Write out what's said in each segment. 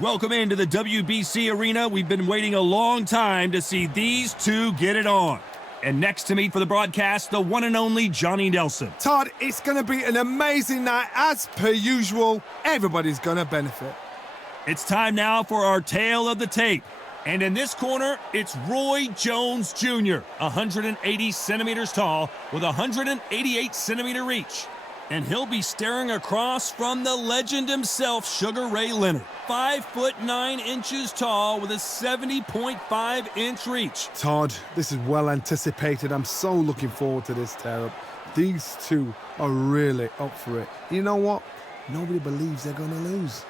Welcome into the WBC arena. We've been waiting a long time to see these two get it on. And next to me for the broadcast, the one and only Johnny Nelson. Todd, it's going to be an amazing night. As per usual, everybody's going to benefit. It's time now for our tale of the tape. And in this corner, it's Roy Jones Jr., 180 centimeters tall with 188 centimeter reach. And he'll be staring across from the legend himself, Sugar Ray Leonard. 5'9" tall with a 70.5-inch reach. Todd, this is well anticipated. I'm so looking forward to this tear-up. These two are really up for it. You know what? Nobody believes they're going to lose.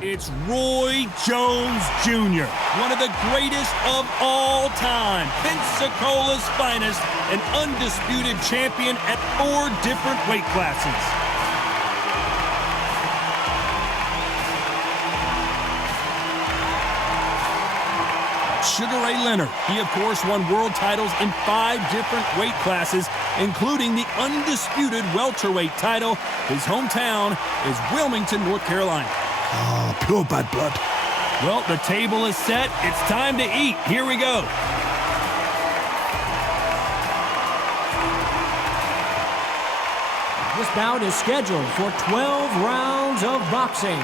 It's Roy Jones Jr., one of the greatest of all time, Pensacola's finest, an undisputed champion at 4 different weight classes. Sugar Ray Leonard, he of course won world titles in 5 different weight classes, including the undisputed welterweight title. His hometown is Wilmington, North Carolina. Oh, pure bad blood. Well, the table is set. It's time to eat. Here we go. This bout is scheduled for 12 rounds of boxing.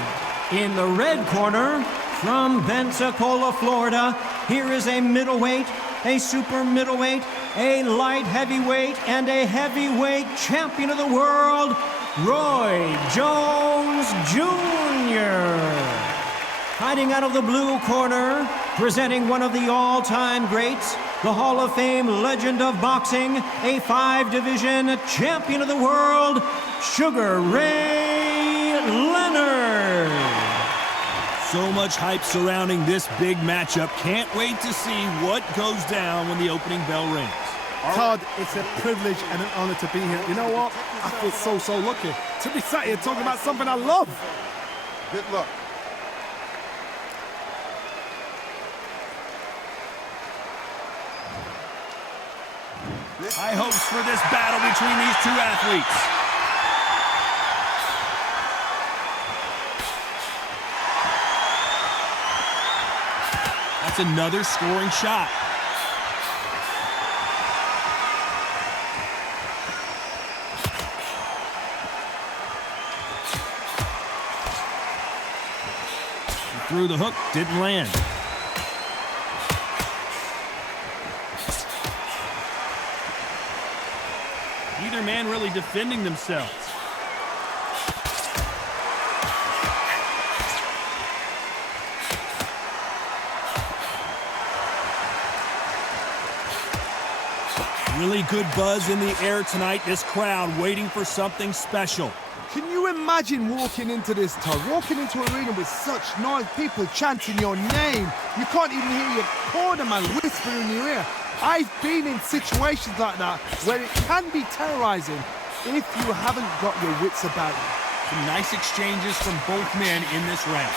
In the red corner, from Pensacola, Florida, here is a middleweight, a super middleweight, a light heavyweight, and a heavyweight champion of the world, Roy Jones Jr. Hiding out of the blue corner, presenting one of the all-time greats, the Hall of Fame legend of boxing, a 5-division champion of the world, Sugar Ray Leonard. So much hype surrounding this big matchup. Can't wait to see what goes down when the opening bell rings. Todd, it's a privilege and an honor to be here. You know what? I feel so lucky to be sat here talking about something I love. Good luck. High hopes for this battle between these two athletes. That's another scoring shot. Through the hook, didn't land. Either man really defending themselves. Really good buzz in the air tonight. This crowd waiting for something special. Can you imagine walking into this, Todd? Walking into an arena with such noise, people chanting your name. You can't even hear your cornerman whispering in your ear. I've been in situations like that where it can be terrorizing if you haven't got your wits about you. Some nice exchanges from both men in this round.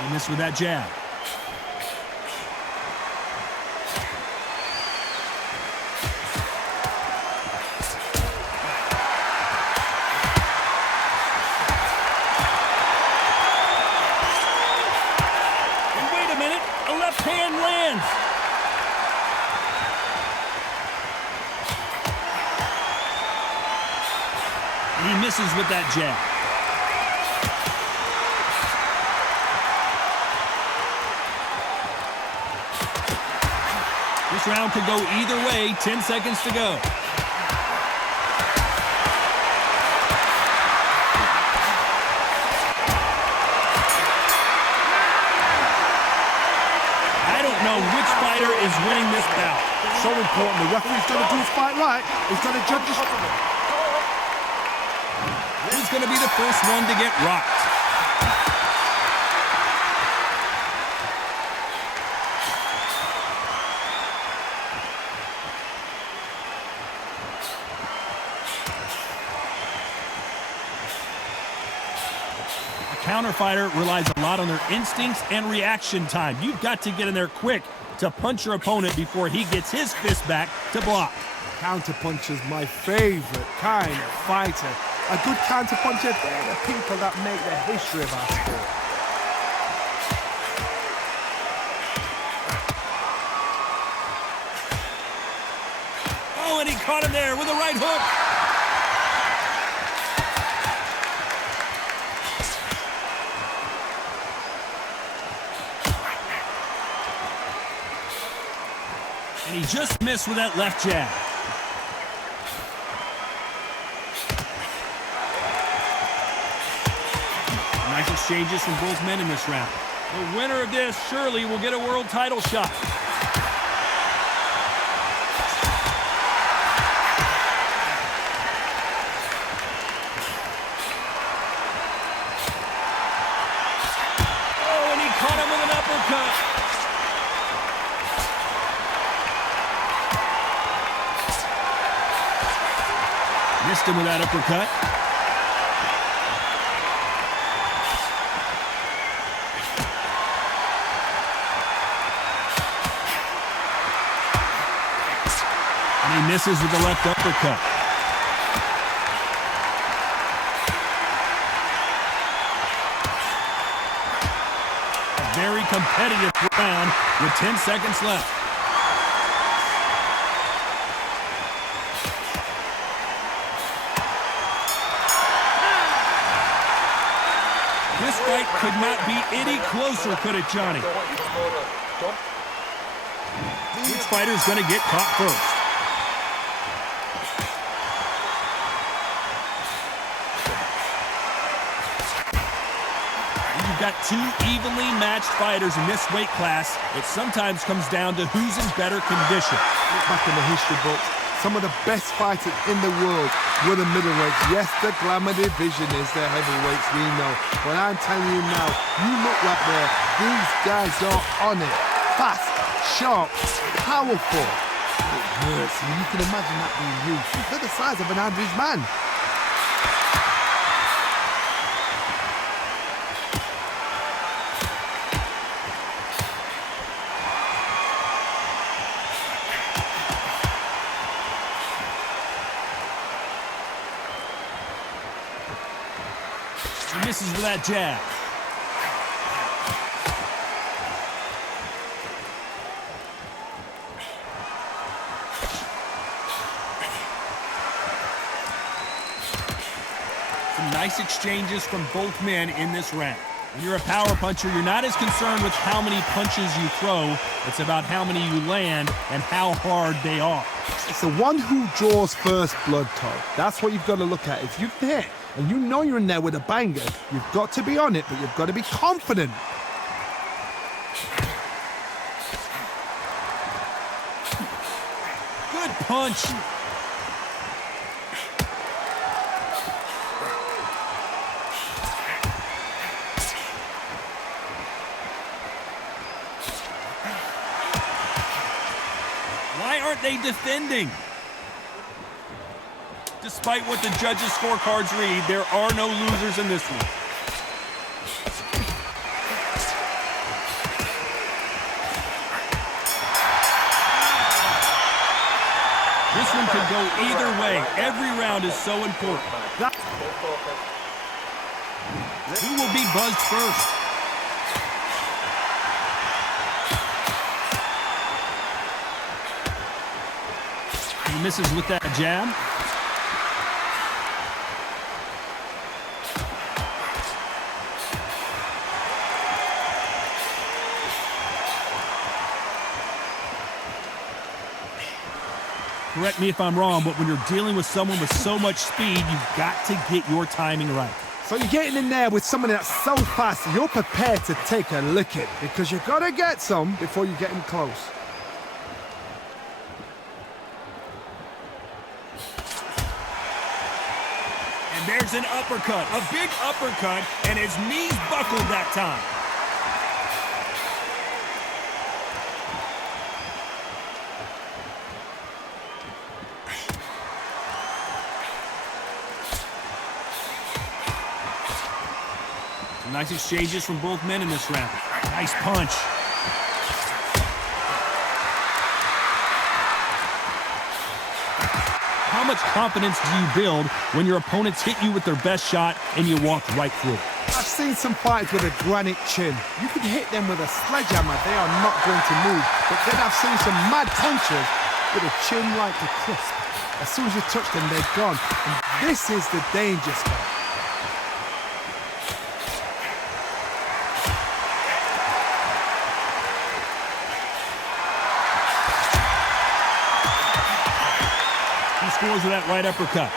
And this with that jab. He misses with that jab. This round could go either way. 10 seconds to go. I don't know which fighter is winning this bout. So important. The referee's going to do his fight right. He's going to judge his... Who's going to be the first one to get rocked? A counter fighter relies a lot on their instincts and reaction time. You've got to get in there quick to punch your opponent before he gets his fist back to block. Counterpuncher's my favorite kind of fighter. A good counterpuncher, they're the people that make the history of our sport. Oh, and he caught him there with a right hook. And he just missed with that left jab. Nice exchanges from both men in this round. The winner of this surely will get a world title shot. Oh, and he caught him with an uppercut. Missed him with that uppercut. And he misses with the left uppercut. A very competitive round with 10 seconds left. This fight could not be any closer, could it, Johnny? Which fighter's going to get caught first? You've got two evenly matched fighters in this weight class. It sometimes comes down to who's in better condition. Look back in the history books. Some of the best fighters in the world were the middleweights. Yes, the glamour division is the heavyweights, we know. But I'm telling you now, you look right there, these guys are on it. Fast, sharp, powerful. It hurts. You can imagine that being you. They're the size of an average man. He misses with that jab. Some nice exchanges from both men in this round. When you're a power puncher, you're not as concerned with how many punches you throw. It's about how many you land and how hard they are. It's the one who draws first blood, Todd. That's what you've got to look at. If you're there and you know you're in there with a banger, you've got to be on it, but you've got to be confident. Good punch. Why aren't they defending? Despite what the judges' scorecards read, there are no losers in this one. This one could go either way. Every round is so important. Who will be buzzed first? He misses with that jab. Correct me if I'm wrong, but when you're dealing with someone with so much speed, you've got to get your timing right. So you're getting in there with somebody that's so fast, you're prepared to take a licking because you've got to get some before you get in close. And there's an uppercut, a big uppercut, and his knees buckled that time. Nice exchanges from both men in this round. Nice punch. much confidence do you build when your opponents hit you with their best shot and you walk right through it? I've seen some fighters with a granite chin. You can hit them with a sledgehammer, they are not going to move. But then I've seen some mad punchers with a chin like a crisp. As soon as you touch them, they're gone. And this is the danger spot. He scores with that right uppercut.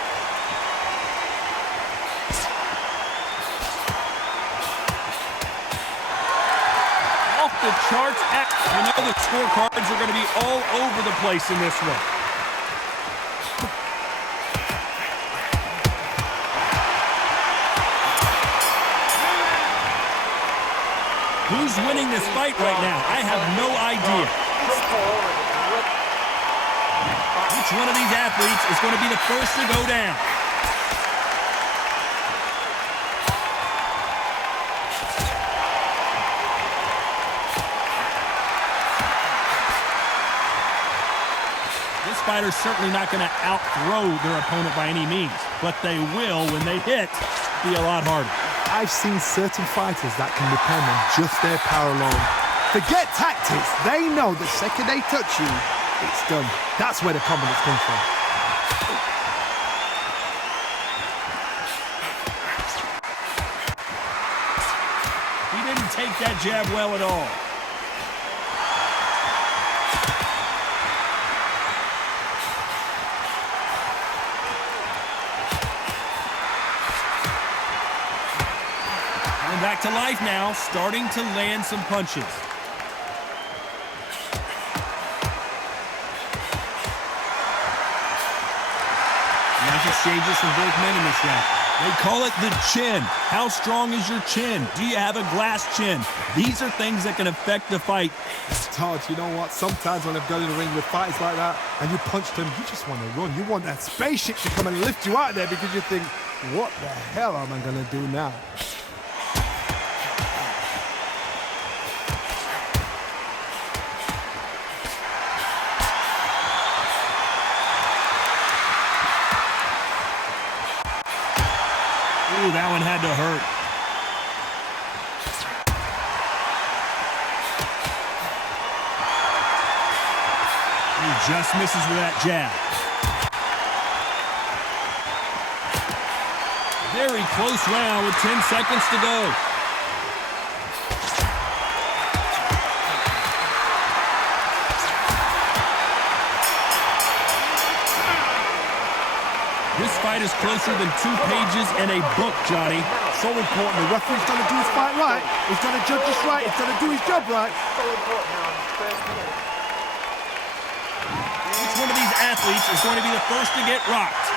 Off the charts. You know the scorecards are going to be all over the place in this one. Who's winning this fight right now? I have no idea. Which one of these athletes is going to be the first to go down? This fighter's certainly not going to outthrow their opponent by any means, but they will, when they hit, be a lot harder. I've seen certain fighters that can depend on just their power alone. Forget tactics. They know the second they touch you, it's done. That's where the confidence comes from. He didn't take that jab well at all. Back to life now, starting to land some punches. Nice exchanges from both men in this round. They call it the chin. How strong is your chin? Do you have a glass chin? These are things that can affect the fight. Todd, you know what? Sometimes when I've gone in the ring with fighters like that and you punch them, you just want to run. You want that spaceship to come and lift you out of there because you think, what the hell am I going to do now? Ooh, that one had to hurt. He just misses with that jab. Very close round with 10 seconds to go. This fight is closer than 2 pages in a book, Johnny. So important. The referee's got to do his fight right. He's got to judge this right. He's got to do his job right. Which one of these athletes is going to be the first to get rocked?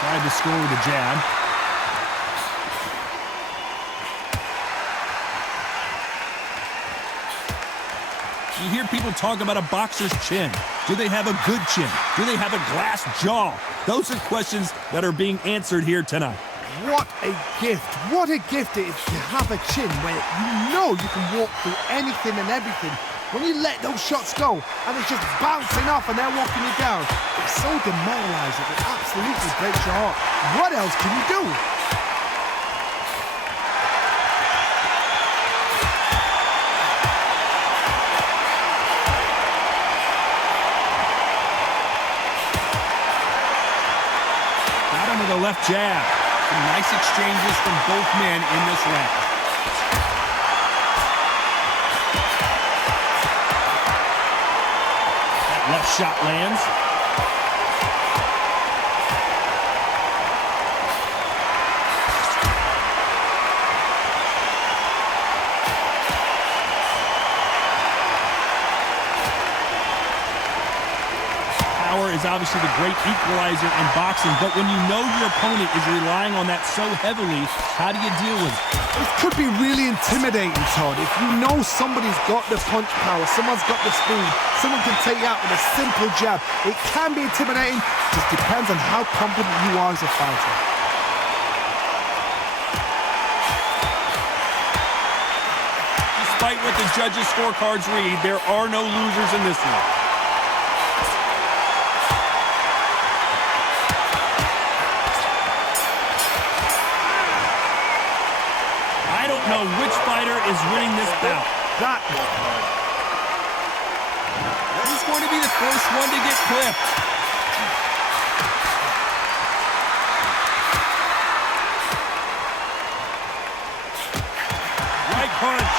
Tried to score with a jab. You hear people talk about a boxer's chin. Do they have a good chin? Do they have a glass jaw? Those are questions that are being answered here tonight. What a gift. What a gift it is to have a chin where you know you can walk through anything and everything. When you let those shots go and it's just bouncing off and they're walking you down, it's so demoralizing. It absolutely breaks your heart. What else can you do? The left jab. Some nice exchanges from both men in this round. That left shot lands. Power is obviously the great equalizer in boxing, but when you know your opponent is relying on that so heavily, how do you deal with it? This could be really intimidating, Todd. If you know somebody's got the punch power, someone's got the speed, someone can take you out with a simple jab, it can be intimidating. It just depends on how confident you are as a fighter. despite what the judges' scorecards read, there are no losers in this one. I don't know which fighter is winning this bout. Who's going to be the first one to get clipped? Right punch.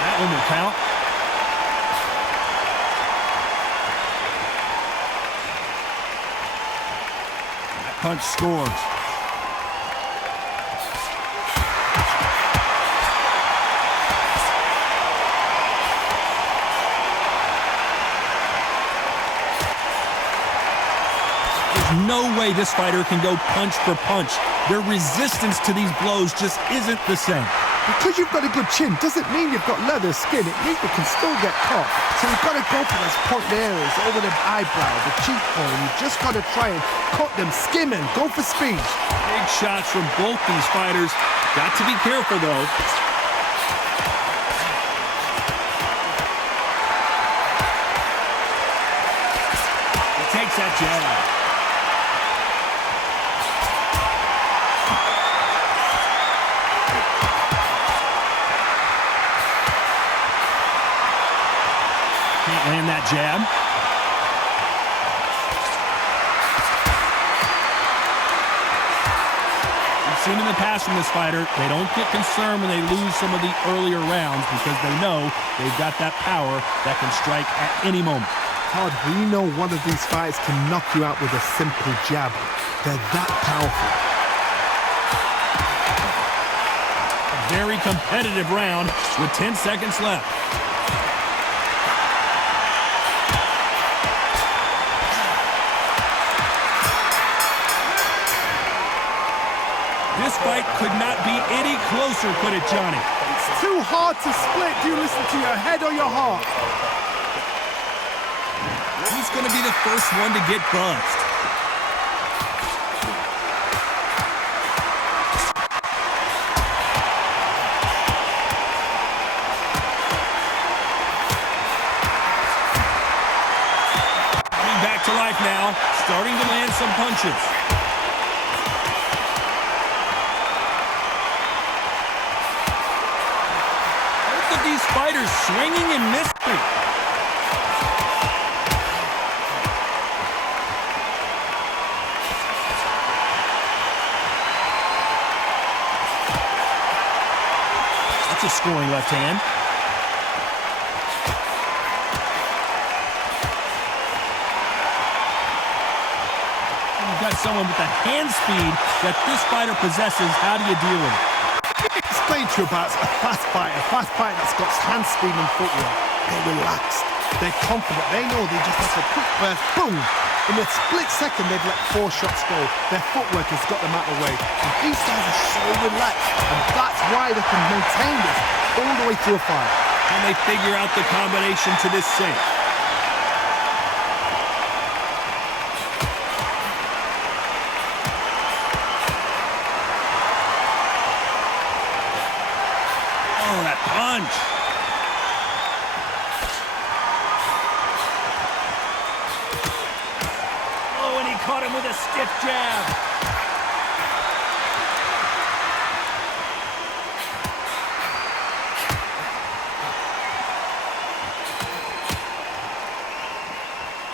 That one will count. Punch scores. There's no way this fighter can go punch for punch. Their resistance to these blows just isn't the same. Because you've got a good chin doesn't mean you've got leather skin. It means you can still get caught. So you've got to go for those point areas over the eyebrow, the cheekbone. You've just got to try and cut them, skim and go for speed. Big shots from both these fighters. Got to be careful, though. He takes that jab. Land that jab. We've seen in the past from this fighter, they don't get concerned when they lose some of the earlier rounds because they know they've got that power that can strike at any moment. Todd, we know one of these fights can knock you out with a simple jab. They're that powerful. A very competitive round with 10 seconds left. This fight could not be any closer, put it Johnny. It's too hard to split. Do you listen to your head or your heart? Who's going to be the first one to get buzzed? Coming back to life now, starting to land some punches. These fighters swinging and missing. That's a scoring left hand. You've got someone with the hand speed that this fighter possesses. How do you deal with it? Explain to you about a fast fighter that's got hand speed and footwork. They're relaxed, they're confident, they know they just have a quick burst, boom! In a split second, they've let 4 shots go. Their footwork has got them out of the way. And these guys are so relaxed, and that's why they can maintain this all the way through a fight. And they figure out the combination to this sink. Oh, that punch. Oh, and he caught him with a stiff jab.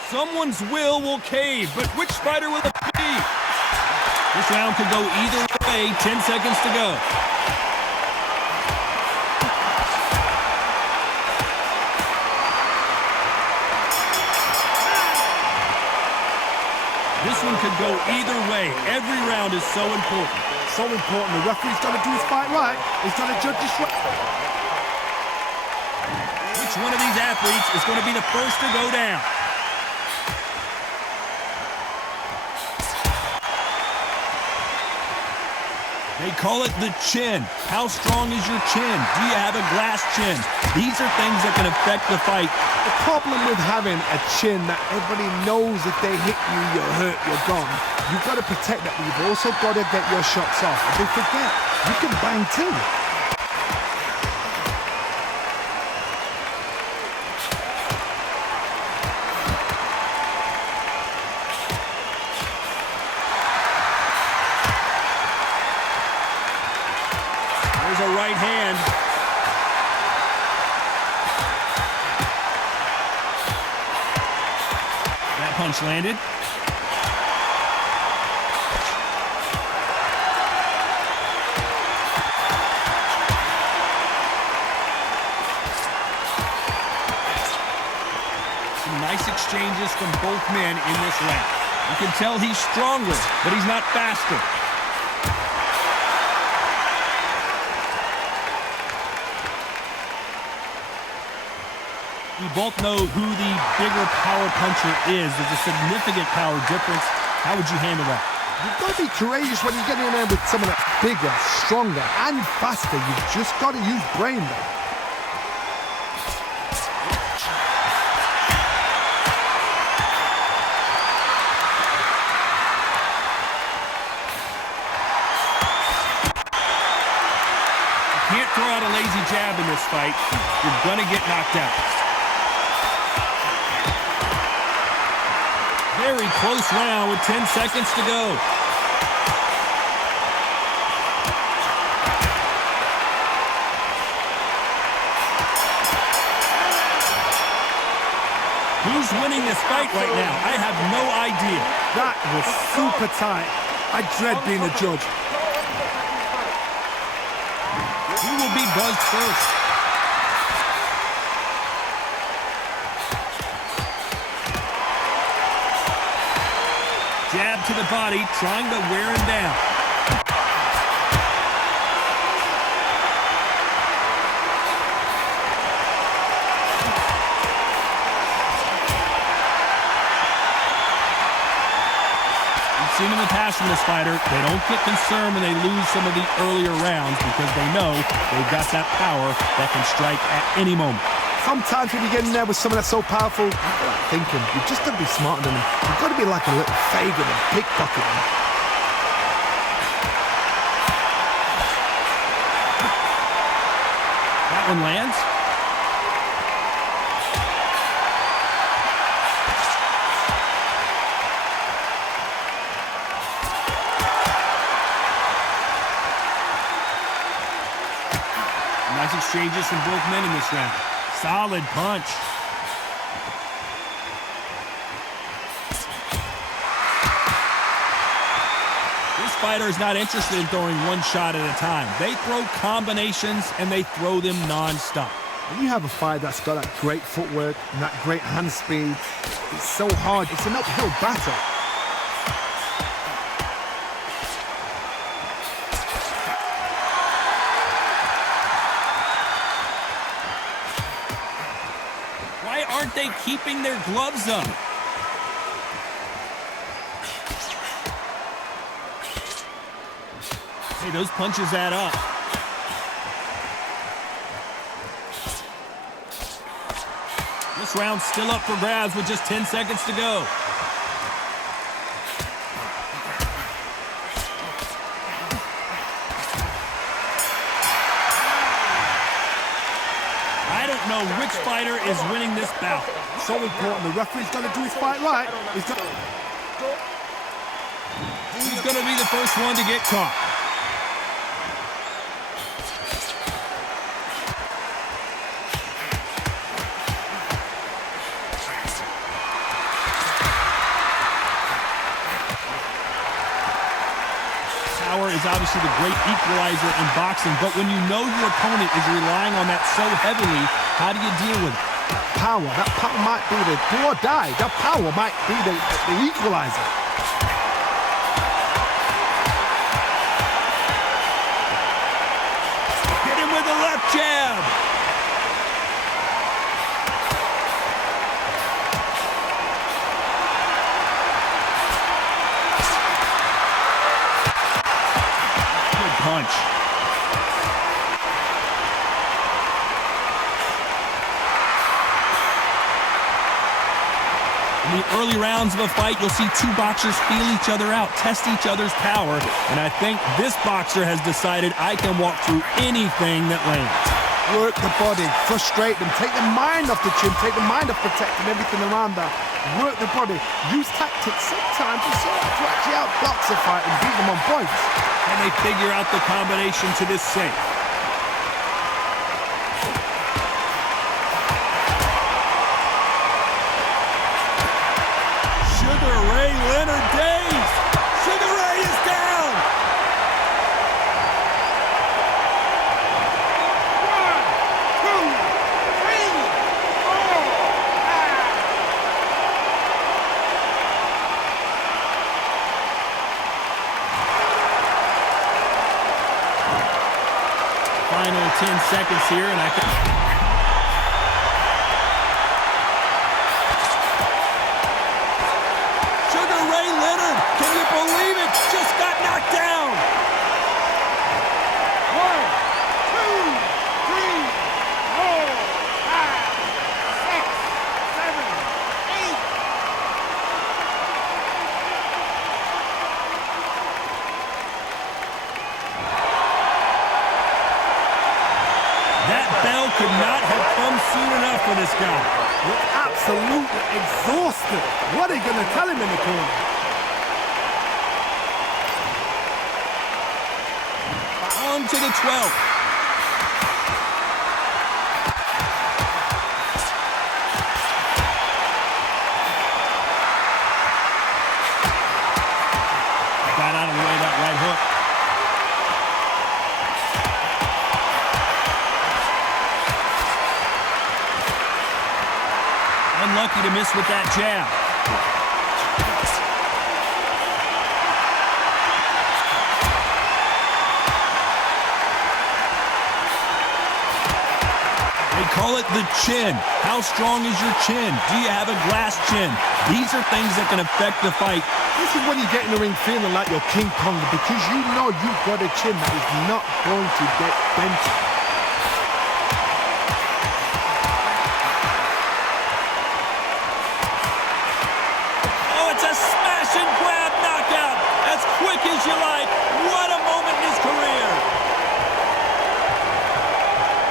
Someone's will cave, but which fighter will it be? This round could go either way. 10 seconds to go. This one could go either way. Every round is so important. So important. The referee's got to do his fight right. He's got to judge this right. Which one of these athletes is going to be the first to go down? They call it the chin. How strong is your chin? Do you have a glass chin? These are things that can affect the fight. The problem with having a chin that everybody knows if they hit you, you're hurt, you're gone. You've got to protect that, but you've also got to get your shots off. If they forget, you can bang too. There's a right hand. That punch landed. Some nice exchanges from both men in this round. You can tell he's stronger, but he's not faster. We both know who the bigger power puncher is. There's a significant power difference. How would you handle that? You've got to be courageous when you get in there with someone that's bigger, stronger, and faster. You've just got to use brain there. You can't throw out a lazy jab in this fight. You're going to get knocked out. Very close round with 10 seconds to go. Who's winning this fight right now? I have no idea. That was super tight. I dread being a judge. Who will be buzzed first? Jab to the body, trying to wear him down. We've seen in the past from this fighter, they don't get concerned when they lose some of the earlier rounds because they know they've got that power that can strike at any moment. Sometimes when you get in there with someone that's so powerful, you've got to thinking, you've just got to be smarter than them. You've got to be like a little Fagin and pickpocket them. That one lands. Nice exchanges from both men in this round. Solid punch. This fighter is not interested in throwing one shot at a time. They throw combinations and they throw them non-stop. When you have a fighter that's got that great footwork and that great hand speed, it's so hard. It's an uphill battle. Why aren't they keeping their gloves up? Hey, those punches add up. This round's still up for grabs with just 10 seconds to go. I don't know which fighter is winning this bout. So important. The referee's got to do his fight right. He's going to be the first one to get caught. Power is obviously the great equalizer in boxing, but when you know your opponent is relying on that so heavily, how do you deal with it? That power might be the do or die. That power might be the equalizer. Hit him with a left jab. Good punch. In the early rounds of a fight, you'll see two boxers feel each other out, test each other's power, and I think this boxer has decided I can walk through anything that lands. Work the body, frustrate them, take the mind off the chin, take the mind off protecting everything around that. Work the body, use tactics sometimes to actually outbox a fight and beat them on points. And they figure out the combination to this safe. Sugar Ray Leonard dazed. Sugar Ray is down. Final 10 seconds here, and I can... Sugar Ray Leonard, can you believe it? Just got knocked down. 1, 2, 3, 4, 5, 6, 7, 8. That bell could not have come soon enough for this guy. You're absolutely exhausted. What are you going to tell him in the corner? On to the 12th. Got out of the way that right hook. Unlucky to miss with that jab. They call it the chin. How strong is your chin? Do you have a glass chin? These are things that can affect the fight. This is when you get in the ring feeling like you're King Kong because you know you've got a chin that is not going to get bent. Oh, it's a smash and grab knockout. As quick as you like. What a moment in his career.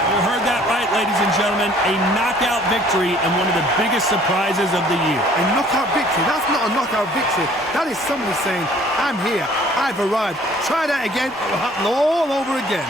You heard that right, ladies and gentlemen. A knockout victory and one of the biggest surprises of the year. A knockout victory? That's not a knockout victory. That is somebody saying, I'm here, I've arrived. Try that again, it will happen all over again.